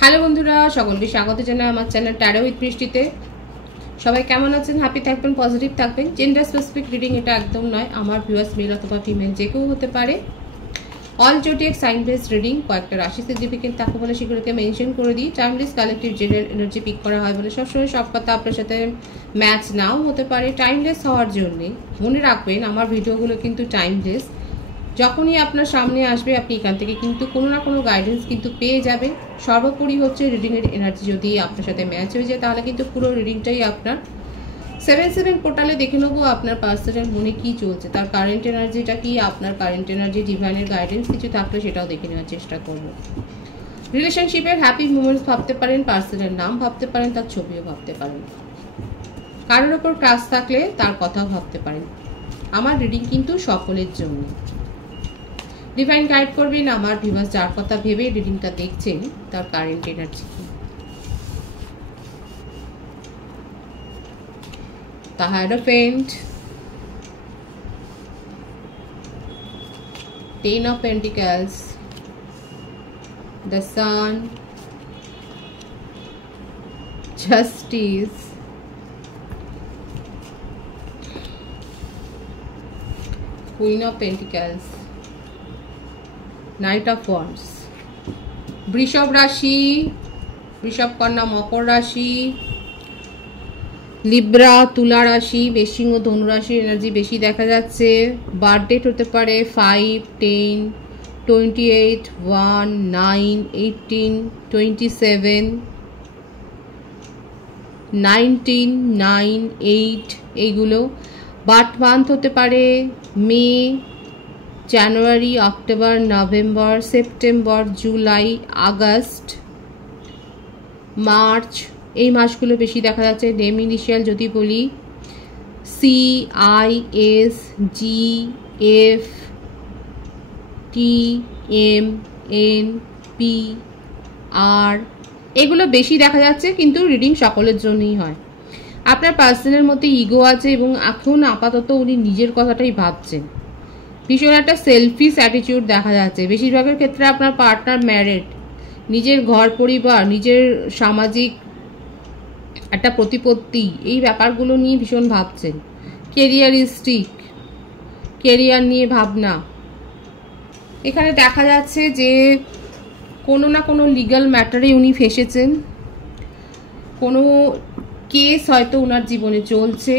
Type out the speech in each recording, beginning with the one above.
Hello বন্ধুরা, সকলকে স্বাগত জানাই আমার চ্যানেল ট্যারো উইথ বৃষ্টিতে। সবাই কেমন আছেন? হ্যাপি থাকবেন, পজিটিভ থাকবেন। জেন্ডার স্পেসিফিক রিডিং এটা একদম নয়। আমার ভিউয়ার্স মেল অথবা ফিমেল যে কেউ হতে পারে। All zodiac sign base reading, কয়েকটা রাশি সিগনিফিকেন্ট থাকে বলে সেগুলোকে মেনশন করে দিই। Timeless collective general energy pick করা হয় বলে সবসময় সব কথা আপনার সাথে ম্যাচ নাও হতে পারে। টাইমলেস হওয়ার জন্যে মনে রাখবেন আমার ভিডিওগুলো কিন্তু টাইমলেস। যখনই আপনার সামনে আসবে আপনি এখান থেকে কিন্তু কোনো না কোনো গাইডেন্স কিন্তু পেয়ে যাবেন। সর্বোপরি হচ্ছে রিডিংয়ের এনার্জি যদি আপনার সাথে ম্যাচ হয়ে যায় তাহলে কিন্তু পুরো রিডিংটাই আপনার 7/7 পোর্টালে দেখে নেবো আপনার পার্সনের মনে কি চলছে, তার কারেন্ট এনার্জিটা কি, আপনার কারেন্ট এনার্জি ডিভাইনের গাইডেন্স কিছু থাকলে সেটাও দেখে নেওয়ার চেষ্টা করব। রিলেশনশিপের হ্যাপি মোমেন্টস ভাবতে পারেন, পার্সনের নাম ভাবতে পারেন, তার ছবিও ভাবতে পারেন। কারোর ওপর ট্রাস্ট থাকলে তার কথাও ভাবতে পারেন। আমার রিডিং কিন্তু সকলের জন্য। ডিভাইন গাইড করবেন আমার ভিউয়ার্স যার কথা ভেবে রিডিংটা দেখছেন তার কারেন্ট এনার্জি কি। The Hierophant, 10 of Pentacles, the Sun, Justice, Queen of Pentacles, Knight of Wands, বৃষভ রাশি, বৃষভ কন্যা মকর রাশি, লিব্রা তুলা রাশি, বৃশ্চিক ও ধনু রাশির এনার্জি বেশি দেখা যাচ্ছে। বার্থডেট হতে পারে 5, 10, 28, 1, 9, 18, 27, 19, 9, 8 এইগুলো। বার্থ মান্থ হতে পারে May, January, October, November, September, July, August, March, এই মাসগুলো বেশি দেখা যাচ্ছে। নেম ইনিশিয়াল যদি বলি CIS, GF, TM, NP, R এগুলো বেশি দেখা যাচ্ছে, কিন্তু রিডিং সকলের জন্যই হয়। আপনার পার্সনের মধ্যে ইগো আছে এবং এখন আপাতত উনি নিজের কথাটাই ভাবছেন। ভীষণ একটা সেলফিশ অ্যাটিটিউড দেখা যাচ্ছে। বেশিরভাগের ক্ষেত্রে আপনার পার্টনার ম্যারিড, নিজের ঘর পরিবার, নিজের সামাজিক একটা প্রতিপত্তি, এই ব্যাপারগুলো নিয়ে ভীষণ ভাবছেন। কেরিয়ারিস্টিক, কেরিয়ার নিয়ে ভাবনা। এখানে দেখা যাচ্ছে যে কোনো না কোনো লিগ্যাল ম্যাটারে উনি ফেসেছেন। কোনো কেস হয়তো ওনার জীবনে চলছে,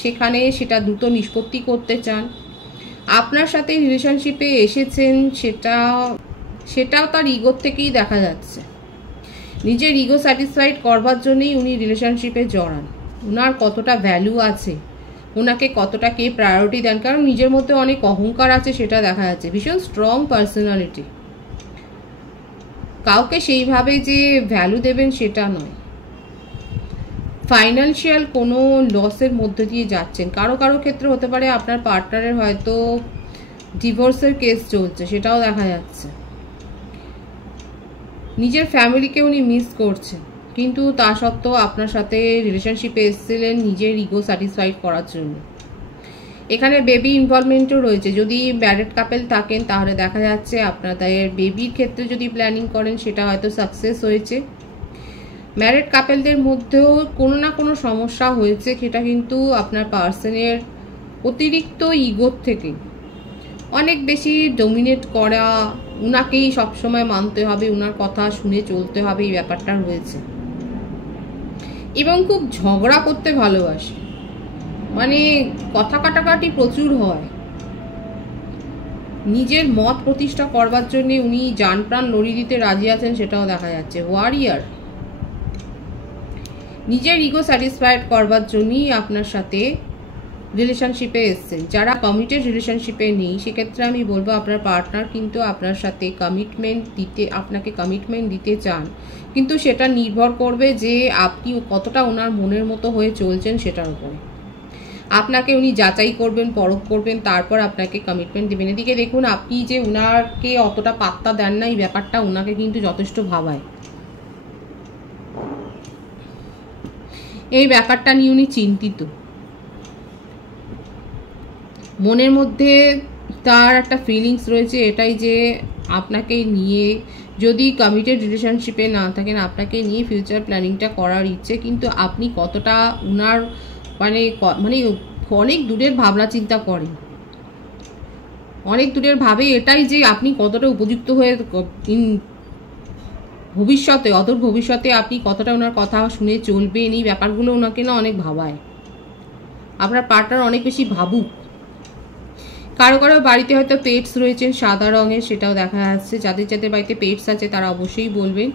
সেখানে সেটা দ্রুত নিষ্পত্তি করতে চান। আপনার সাথে রিলেশনশিপে এসেছেন, সেটাও তার ইগোর থেকেই দেখা যাচ্ছে। নিজের ইগো স্যাটিসফাইড করবার জন্যই উনি রিলেশনশিপে জড়ান। ওনার কতটা ভ্যালু আছে, ওনাকে কতটা কে প্রায়োরিটি দেন, কারণ নিজের মধ্যে অনেক অহংকার আছে সেটা দেখা যাচ্ছে। ভীষণ স্ট্রং পার্সোনালিটি। কাউকে সেইভাবে যে ভ্যালু দেবেন সেটা নয়। ফাইন্যান্সিয়াল কোনো লসের মধ্যে দিয়ে যাচ্ছেন। কারো কারো ক্ষেত্রে হতে পারে আপনার পার্টনারের হয়তো ডিভোর্সের কেস চলছে, সেটাও দেখা যাচ্ছে। নিজের ফ্যামিলিকে উনি মিস করছেন, কিন্তু তা সত্ত্বেও আপনার সাথে রিলেশনশিপে এসেছিলেন নিজের ইগো স্যাটিসফাইড করার জন্য। এখানে বেবি ইনভলভমেন্টও রয়েছে। যদি ম্যারিড কাপেল থাকেন তাহলে দেখা যাচ্ছে আপনাদের বেবির ক্ষেত্রে যদি প্ল্যানিং করেন সেটা হয়তো সাকসেস হয়েছে। ম্যারিড কাপেলদের মধ্যেও কোনো না কোনো সমস্যা হয়েছে, সেটা কিন্তু আপনার পার্সনের অতিরিক্ত ইগোর থেকে অনেক বেশি ডমিনেট করা, উনাকেই সবসময় মানতে হবে, উনার কথা শুনে চলতে হবে, এই ব্যাপারটা রয়েছে। এবং খুব ঝগড়া করতে ভালোবাসে, মানে কথা কাটাকাটি প্রচুর হয়। নিজের মত প্রতিষ্ঠা করবার জন্য উনি জান প্রাণ লড়িয়ে দিতে রাজি আছেন, সেটাও দেখা যাচ্ছে। ওয়ারিয়ার, নিজের ইগো স্যাটিসফাইড করবার জন্যই আপনার সাথে রিলেশনশিপে এসছেন। যারা কমিটেড রিলেশনশিপে নেই সেক্ষেত্রে আমি বলবো আপনার পার্টনার কিন্তু আপনার সাথে আপনাকে কমিটমেন্ট দিতে চান, কিন্তু সেটা নির্ভর করবে যে আপনি কতটা ওনার মনের মতো হয়ে চলছেন সেটার উপরে। আপনাকে উনি যাচাই করবেন, পরখ করবেন, তারপর আপনাকে কমিটমেন্ট দেবেন। এদিকে দেখুন আপনি যে ওনাকে অতটা পাত্তা দেন না, এই ব্যাপারটা ওনাকে কিন্তু যথেষ্ট ভাবায়। এই ব্যাপারটা নিয়ে উনি চিন্তিত। মনের মধ্যে তার একটা ফিলিংস রয়েছে এটাই যে আপনাকে নিয়ে, যদি কমিটেড রিলেশনশিপে না থাকেন, আপনাকে নিয়ে ফিউচার প্ল্যানিংটা করার ইচ্ছে, কিন্তু আপনি কতটা উনার মানে অনেক দূরের ভাবনা চিন্তা করেন, অনেক দূরের ভাবে এটাই যে আপনি কতটা উপযুক্ত হয়ে ভবিষ্যতে, অদূর ভবিষ্যতে আপনি কতটা ওনার কথা শুনে চলবেন, এই ব্যাপারগুলো ওনাকে না অনেক ভাবায়। আপনার পার্টনার অনেক বেশি ভাবুক। কারো কারো বাড়িতে হয়তো পেটস রয়েছেন সাদা রঙের, সেটাও দেখা যাচ্ছে। যাদের যাদের বাড়িতে পেটস আছে তারা অবশ্যই বলবেন।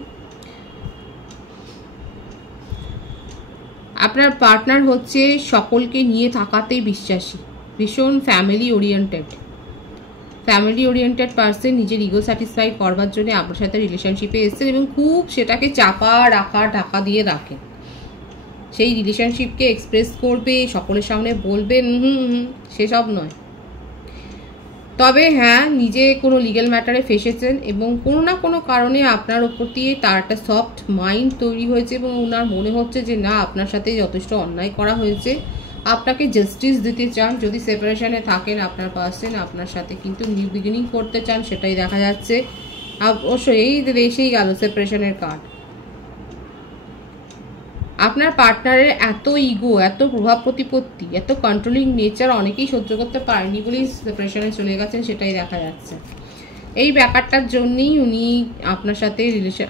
আপনার পার্টনার হচ্ছে সকলকে নিয়ে থাকাতেই বিশ্বাসী, ভীষণ ফ্যামিলি ওরিয়েন্টেড পার্সন। নিজের ইগো স্যাটিসফাইড করবার জন্য আপনার সাথে রিলেশনশিপে এসেছেন এবং খুব সেটাকে চাপা রাখা, ঢাকা দিয়ে রাখেন। সেই রিলেশনশিপকে এক্সপ্রেস করবে, সকলের সামনে বলবেন, সেসব নয়। তবে হ্যাঁ, নিজে কোনো লিগ্যাল ম্যাটারে ফেসেছেন এবং কোনো না কোনো কারণে আপনার ওপর দিয়ে তার একটা সফট মাইন্ড তৈরি হয়েছে এবং ওনার মনে হচ্ছে যে না, আপনার সাথে যথেষ্ট অন্যায় করা হয়েছে, আপনাকে জাস্টিস দিতে চান। যদি সেপারেশনে থাকেন আপনার পার্সন, আপনার সাথে কিন্তু নিউ বিগিনিং করতে চান, সেটাই দেখা যাচ্ছে। অবশ্যই এই এসেই গেল সেপারেশনের কার্ড। আপনার পার্টনারের এত ইগো, এত প্রভাব প্রতিপত্তি, এত কন্ট্রোলিং নেচার অনেকেই সহ্য করতে পারেনি বলেই সেপারেশনে চলে গেছেন, সেটাই দেখা যাচ্ছে। এই ব্যাপারটার জন্যই উনি আপনার সাথে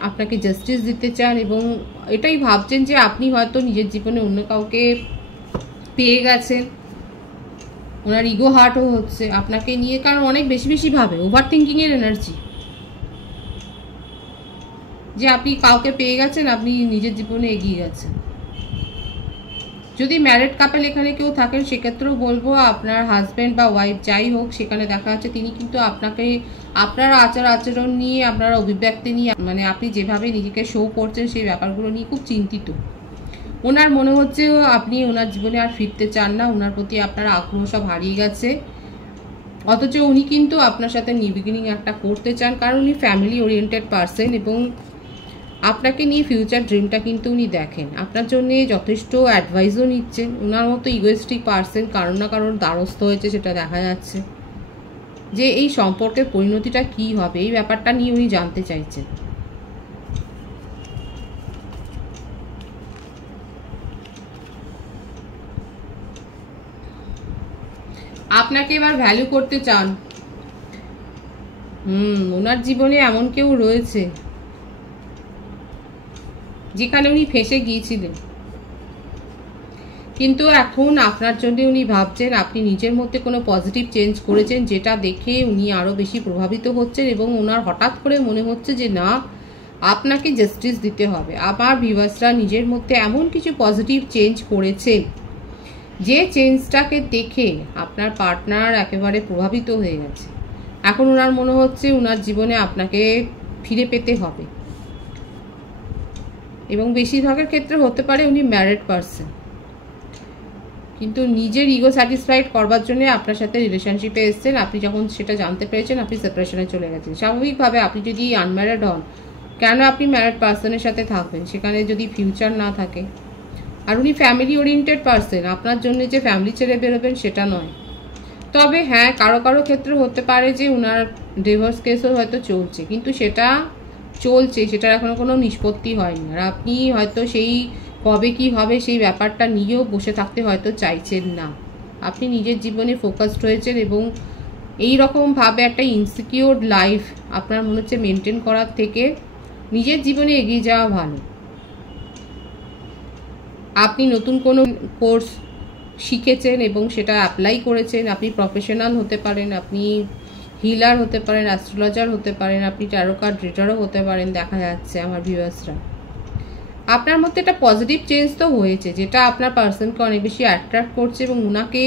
আপনাকে জাস্টিস দিতে চান এবং এটাই ভাবছেন যে আপনি হয়তো নিজের জীবনে অন্য কাউকে পেয়ে গেছেন। ওনার ইগো হার্টও হচ্ছে আপনাকে নিয়ে, কারণ অনেক বেশি বেশি ভাবে, ওভার থিঙ্কিংয়ের এনার্জি, যে আপনি কাউকে পেয়ে গেছেন, আপনি নিজের জীবনে এগিয়ে গেছেন। যদি ম্যারিড কাপল এখানে কেউ থাকেন, সেক্ষেত্রেও বলবো আপনার হাজব্যান্ড বা ওয়াইফ যাই হোক, সেখানে দেখা যাচ্ছে তিনি কিন্তু আপনাকে, আপনার আচরণ নিয়ে, আপনার অভিব্যক্তি নিয়ে, মানে আপনি যেভাবে নিজেকে শো করছেন সেই ব্যাপারগুলো নিয়ে খুব চিন্তিত। ওনার মনে হচ্ছে আপনি ওনার জীবনে আর ফিরতে চান না, ওনার প্রতি আপনার আগ্রহ সব হারিয়ে গেছে। অথচ উনি কিন্তু আপনার সাথে নিউ বিগিনিং একটা করতে চান, কারণ উনি ফ্যামিলি ওরিয়েন্টেড পার্সন এবং আপনাকে নিয়ে ফিউচার ড্রিমটা কিন্তু উনি দেখেন। আপনার জন্য যথেষ্ট অ্যাডভাইসও নিচ্ছেন। ওনার মতো ইগোয়েস্টিক পার্সন কারোর না কারোর দ্বারস্থ হয়েছে, সেটা দেখা যাচ্ছে। যে এই সম্পর্কের পরিণতিটা কি হবে, এই ব্যাপারটা নিয়ে উনি জানতে চাইছেন। আপনাকে এবার ভ্যালু করতে চান। ওনার জীবনে এমন কেউ রয়েছে যেখানে উনি ফেঁসে গিয়েছিলেন, কিন্তু এখন আপনার জন্য উনি ভাবছেন আপনি নিজের মধ্যে কোনো পজিটিভ চেঞ্জ করেছেন, যেটা দেখে উনি আরও বেশি প্রভাবিত হচ্ছেন এবং ওনার হঠাৎ করে মনে হচ্ছে যে না, আপনাকে জাস্টিস দিতে হবে। আবার ভিউয়ার্সরা নিজের মধ্যে এমন কিছু পজিটিভ চেঞ্জ করেছেন যে চেঞ্জটাকে দেখে আপনার পার্টনার একেবারে প্রভাবিত হয়ে গেছে। এখন ওনার মনে হচ্ছে ওনার জীবনে আপনাকে ফিরে পেতে হবে এবং বেশিরভাগের ক্ষেত্রে হতে পারে উনি ম্যারিড পার্সন, কিন্তু নিজের ইগো স্যাটিসফাইড করবার জন্য আপনার সাথে রিলেশনশিপে এসেছেন। আপনি যখন সেটা জানতে পেরেছেন, আপনি সেপারেশনে চলে গেছেন। স্বাভাবিকভাবে আপনি যদি আনম্যারিড হন, কেন আপনি ম্যারিড পার্সনের সাথে থাকবেন সেখানে যদি ফিউচার না থাকে? আর উনি ফ্যামিলি ওরিয়েন্টেড পার্সন, আপনার জন্য যে ফ্যামিলি ছেড়ে বেরোবেন সেটা নয়। তবে হ্যাঁ, কারো কারো ক্ষেত্রে হতে পারে যে ওনার ডিভোর্স কেসও হয়তো চলছে, কিন্তু সেটা চলছে, সেটার এখনো কোনো নিষ্পত্তি হয়নি। আর আপনি হয়তো সেই কবে কি হবে সেই ব্যাপারটা নিয়েও বসে থাকতে হয়তো চাইছেন না। আপনি নিজের জীবনে ফোকাসড হয়েছেন এবং এই রকমভাবে একটা ইনসিকিউর লাইফ আপনার মনে হচ্ছে মেনটেন করার থেকে নিজের জীবনে এগিয়ে যাওয়া ভালো। আপনি নতুন কোনো কোর্স শিখেছেন এবং সেটা অ্যাপ্লাই করেছেন। আপনি প্রফেশনাল হতে পারেন, আপনি হিলার হতে পারেন, অ্যাস্ট্রোলজার হতে পারেন, আপনি ট্যারো কার্ড রিডারও হতে পারেন, দেখা যাচ্ছে আমার ভিউয়ার্সরা। আপনার মধ্যে একটা পজিটিভ চেঞ্জ তো হয়েছে, যেটা আপনার পার্সনকে অনেক বেশি অ্যাট্রাক্ট করছে এবং ওনাকে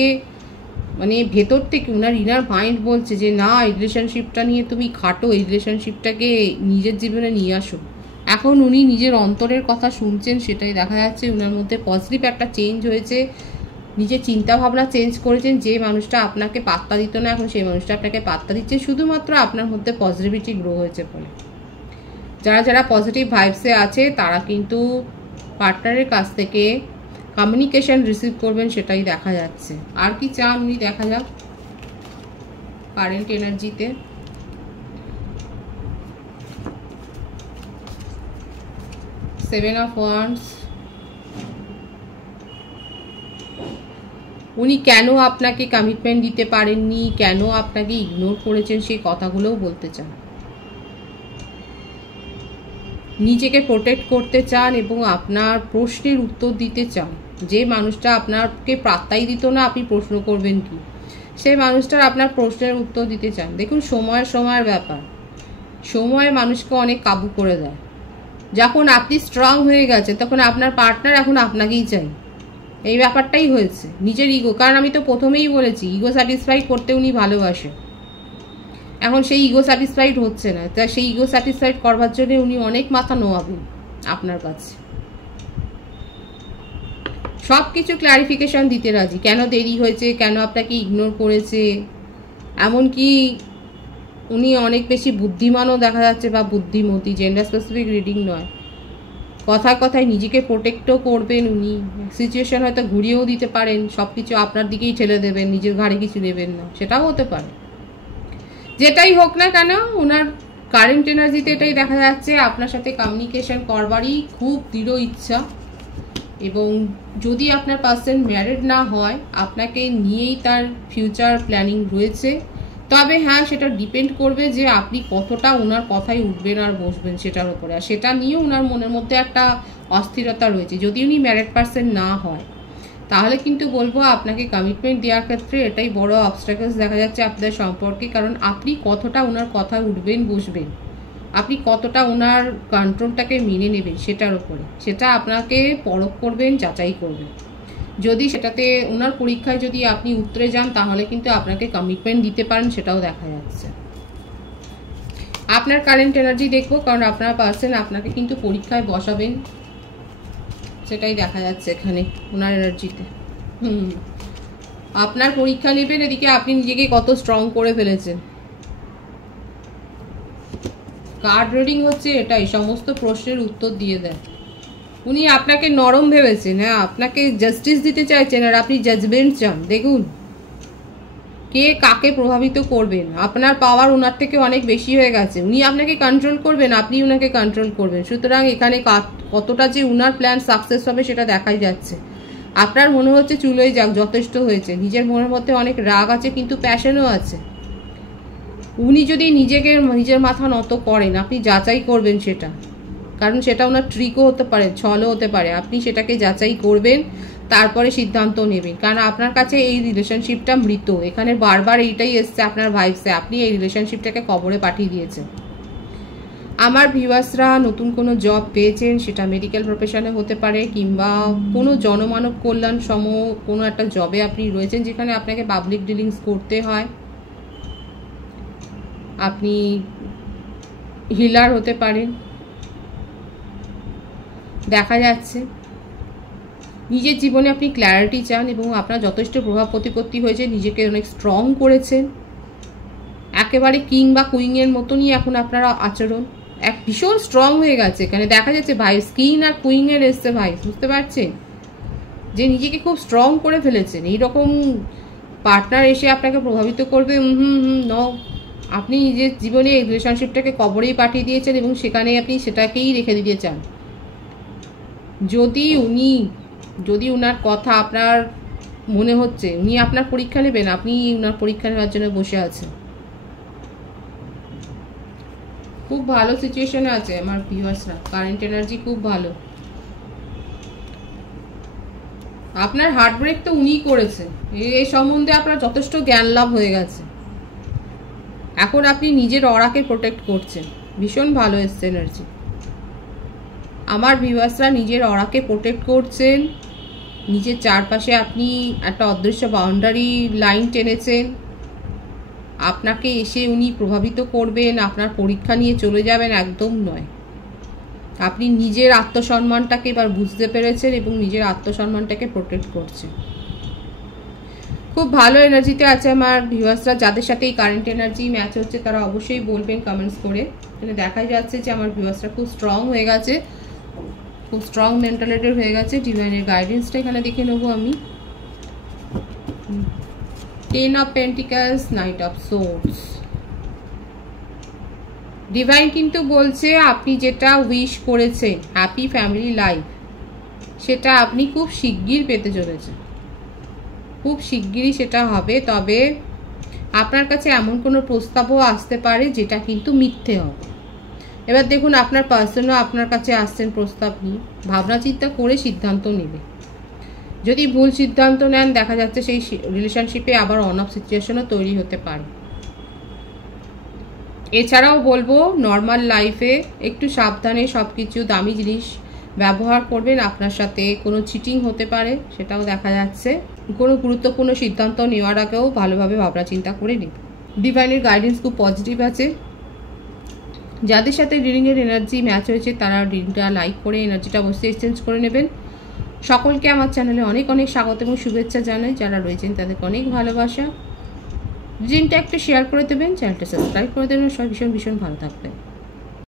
মানে ভেতর থেকে ওনার ইনার মাইন্ড বলছে যে না, এই রিলেশনশিপটা নিয়ে তুমি খাটো, এই রিলেশনশিপটাকে নিজের জীবনে নিয়ে আসো। এখন উনি নিজের অন্তরের কথা শুনছেন, সেটাই দেখা যাচ্ছে। ওনার মধ্যে পজিটিভ একটা চেঞ্জ হয়েছে, নিজের চিন্তাভাবনা চেঞ্জ করেছেন। যে মানুষটা আপনাকে পাত্তা দিত না, এখন সেই মানুষটা আপনাকে পাত্তা দিচ্ছে, শুধুমাত্র আপনার মধ্যে পজিটিভিটি গ্রো হয়েছে বলে। যারা যারা পজিটিভ ভাইবসে আছে তারা কিন্তু পার্টনারের কাছ থেকে কমিউনিকেশন রিসিভ করবেন, সেটাই দেখা যাচ্ছে। আর কি চান উনি দেখা যাক। কারেন্ট এনার্জিতে। Seven of wands. উনি কেন আপনাকে কমিটমেন্ট দিতে পারেননি, কেন আপনাকে ইগনোর করেছেন, সেই কথাগুলোও বলতে চান। নিজেকে প্রোটেক্ট করতে চান এবং আপনার প্রশ্নের উত্তর দিতে চান। যে মানুষটা আপনাকে পাত্তাই দিত না আপনি প্রশ্ন করবেন কি, সেই মানুষটার আপনার প্রশ্নের উত্তর দিতে চান। দেখুন, সময়ের ব্যাপার, সময় মানুষকে অনেক কাবু করে দেয়। যখন আপনি স্ট্রং হয়ে গেছে তখন আপনার পার্টনার এখন আপনাকেই চাই, এই ব্যাপারটাই হয়েছে। নিজের ইগো, কারণ আমি তো প্রথমেই বলেছি ইগো স্যাটিসফাই করতে উনি ভালোবাসেন। এখন সেই ইগো স্যাটিসফাইড হচ্ছে না, তা সেই ইগো স্যাটিসফাইড করবার জন্য উনি অনেক মাথা নোয়াবেন আপনার কাছে, সব কিছু ক্ল্যারিফিকেশন দিতে রাজি। কেন দেরি হয়েছে, কেন আপনাকে ইগনোর করেছে, এমনকি উনি অনেক বেশি বুদ্ধিমানও দেখা যাচ্ছে বা বুদ্ধিমতী, জেন্ডার স্পেসিফিক রিডিং নয়। কথায় কথায় নিজেকে প্রোটেক্টও করবেন উনি। সিচুয়েশন হয়তো ঘুরিয়েও দিতে পারেন, সব কিছু আপনার দিকেই ঠেলে দেবেন, নিজের ঘাড়ে কিছু নেবেন না, সেটাও হতে পারে। যেটাই হোক না কেন, ওনার কারেন্ট এনার্জিতে এটাই দেখা যাচ্ছে, আপনার সাথে কমিউনিকেশন করবারই খুব দৃঢ় ইচ্ছা। এবং যদি আপনার পার্সন ম্যারিড না হয়, আপনাকে নিয়েই তার ফিউচার প্ল্যানিং রয়েছে। তবে হ্যাঁ, সেটা ডিপেন্ড করবে যে আপনি কতটা ওনার কথায় উঠবেন আর বসবেন সেটার উপরে, আর সেটা নিয়ে ওনার মনের মধ্যে একটা অস্থিরতা রয়েছে। যদি উনি ম্যারিড পার্সন না হয় তাহলে কিন্তু বলবো আপনাকে কমিটমেন্ট দেওয়ার ক্ষেত্রে এটাই বড় অবস্ট্রাকলস দেখা যাচ্ছে আপনাদের সম্পর্কে। কারণ আপনি কতটা ওনার কথায় উঠবেন বসবেন, আপনি কতটা ওনার কন্ট্রোলটাকে মেনে নেবেন সেটার উপরে, সেটা আপনাকে পরখ করবেন, যাচাই করবেন। যদি সেটাতে ওনার পরীক্ষায় যদি আপনি উতরে যান তাহলে কিন্তু আপনাকে কমিটমেন্ট দিতে পারেন, সেটাও দেখা যাচ্ছে। আপনার কারেন্ট এনার্জি দেখবো, কারণ আপনার পার্সন আপনাকে কিন্তু পরীক্ষায় বসাবেন, সেটাই দেখা যাচ্ছে এখানে ওনার এনার্জিতে। আপনার পরীক্ষা নেবেন, এদিকে আপনি নিজেকে কত স্ট্রং করে ফেলেছেন। কার্ড রিডিং হচ্ছে এটাই, সমস্ত প্রশ্নের উত্তর দিয়ে দেয়। উনি আপনাকে নরম ভেবেছেন, হ্যাঁ আপনাকে জাস্টিস দিতে চাইছেন, আর আপনি জাজমেন্ট চান। দেখুন কে কাকে প্রভাবিত করবেন, আপনার পাওয়ার ওনার থেকে অনেক বেশি হয়ে গেছে। উনি আপনাকে কন্ট্রোল করবেন, আপনি ওনাকে কন্ট্রোল করবেন। সুতরাং এখানে কতটা যে উনার প্ল্যান সাকসেস হবে সেটা দেখাই যাচ্ছে। আপনার মনে হচ্ছে চুলোই যাক, যথেষ্ট হয়েছে। নিজের মনের মধ্যে অনেক রাগ আছে, কিন্তু প্যাশনও আছে। উনি যদি নিজের মাথা নত করেন, আপনি যাচাই করবেন সেটা, কারণ সেটা ওনার ট্রিকও হতে পারে, ছলও হতে পারে। আপনি সেটাকে যাচাই করবেন, তারপরে সিদ্ধান্ত নেবেন। কারণ আপনার কাছে এই রিলেশনশিপটা মৃত, এখানে বারবার এইটাই এসছে আপনার ভাইবসে, আপনি এই রিলেশনশিপটাকে কবরে পাঠিয়ে দিয়েছেন। আমার ভিউয়ার্সরা নতুন কোনো জব পেয়েছেন, সেটা মেডিকেল প্রফেশনে হতে পারে, কিংবা কোনো জনমানব কল্যাণ সম কোনো একটা জবে আপনি রয়েছেন যেখানে আপনাকে পাবলিক ডিলিংস করতে হয়। আপনি হিলার হতে পারেন, দেখা যাচ্ছে নিজের জীবনে আপনি ক্ল্যারিটি চান এবং আপনার যথেষ্ট প্রভাব প্রতিপত্তি হয়েছে, নিজেকে অনেক স্ট্রং করেছেন। একেবারে কিং বা কুইংয়ের মতনই এখন আপনার আচরণ, এক ভীষণ স্ট্রং হয়ে গেছে। এখানে দেখা যাচ্ছে ভাই কিং আর কুইংয়ের এসছে ভাই, বুঝতে পারছেন যে নিজেকে খুব স্ট্রং করে ফেলেছেন। এইরকম পার্টনার এসে আপনাকে প্রভাবিত করবে ন, আপনি নিজের জীবনে এই রিলেশনশিপটাকে কবরেই পাঠিয়ে দিয়েছেন এবং সেখানে আপনি সেটাকেই রেখে দিতে চান। যদি উনার কথা আপনার মনে হচ্ছে উনি আপনার পরীক্ষা নেবেন, আপনি উনার পরীক্ষা নেওয়ার জন্য বসে আছেন। খুব ভালো সিচুয়েশনে আছে আমার ভিউয়ার্সরা, কারেন্ট এনার্জি খুব ভালো। আপনার হার্ট ব্রেক তো উনিই করেছেন, এই সম্বন্ধে আপনার যথেষ্ট জ্ঞান লাভ হয়ে গেছে। এখন আপনি নিজের অরাকে প্রোটেক্ট করছেন, ভীষণ ভালো এসছে এনার্জি। আমার ভিউয়ার্সরা নিজের অরাকে প্রোটেক্ট করছেন, নিজের চারপাশে আপনি একটা অদৃশ্য বাউন্ডারি লাইন টেনেছেন। আপনাকে এসে উনি প্রভাবিত করবেন, আপনার পরীক্ষা নিয়ে চলে যাবেন, একদম নয়। আপনি নিজের আত্মসম্মানটাকে এবার বুঝতে পেরেছেন এবং নিজের আত্মসম্মানটাকে প্রোটেক্ট করছেন। খুব ভালো এনার্জিতে আছে আমার ভিউয়ার্সরা। যাদের সাথে এই কারেন্ট এনার্জি ম্যাচ হচ্ছে তারা অবশ্যই বলবেন কমেন্টস করে। এখানে দেখাই যাচ্ছে যে আমার ভিউয়ার্সরা খুব স্ট্রং হয়ে গেছে, খুব স্ট্রং মেন্টালিটির হয়ে গেছে। ডিভাইনের গাইডেন্সটা এখানে দেখে নেবো আমি। 10 of Pentacles, Knight of Swords। Divine কিন্তু বলছে আপনি যেটা উইশ করেছেন হ্যাপি ফ্যামিলি লাইফ, সেটা আপনি খুব শিগগির পেতে চলেছেন, খুব শিগগিরই সেটা হবে। তবে আপনার কাছে এমন কোনো প্রস্তাবও আসতে পারে যেটা কিন্তু মিথ্যে হবে। এবার দেখুন আপনার পার্সনও আপনার কাছে আসছেন প্রস্তাব নিয়ে, ভাবনা চিন্তা করে সিদ্ধান্ত নেবে। যদি ভুল সিদ্ধান্ত নেন দেখা যাচ্ছে সেই রিলেশনশিপে আবার অন অফ সিচুয়েশনও তৈরি হতে পারে। এছাড়াও বলবো নর্মাল লাইফে একটু সাবধানে সব কিছু দামি জিনিস ব্যবহার করবেন। আপনার সাথে কোনো চিটিং হতে পারে সেটাও দেখা যাচ্ছে। কোনো গুরুত্বপূর্ণ সিদ্ধান্ত নেওয়ার আগেও ভালোভাবে ভাবনা চিন্তা করে নিন। ডিভাইনের গাইডেন্স খুব পজিটিভ আছে। যাদের সাথে রিডিংয়ের এনার্জি ম্যাচ হয়েছে তারা রিডিংটা লাইক করে এনার্জিটা অবশ্যই এক্সচেঞ্জ করে নেবেন। সকলকে আমার চ্যানেলে অনেক অনেক স্বাগত এবং শুভেচ্ছা জানাই। যারা রয়েছেন তাদেরকে অনেক ভালোবাসা। রিডিংটা একটু শেয়ার করে দেবেন, চ্যানেলটা সাবস্ক্রাইব করে দেবেন। সবাই ভীষণ ভীষণ ভালো থাকবেন।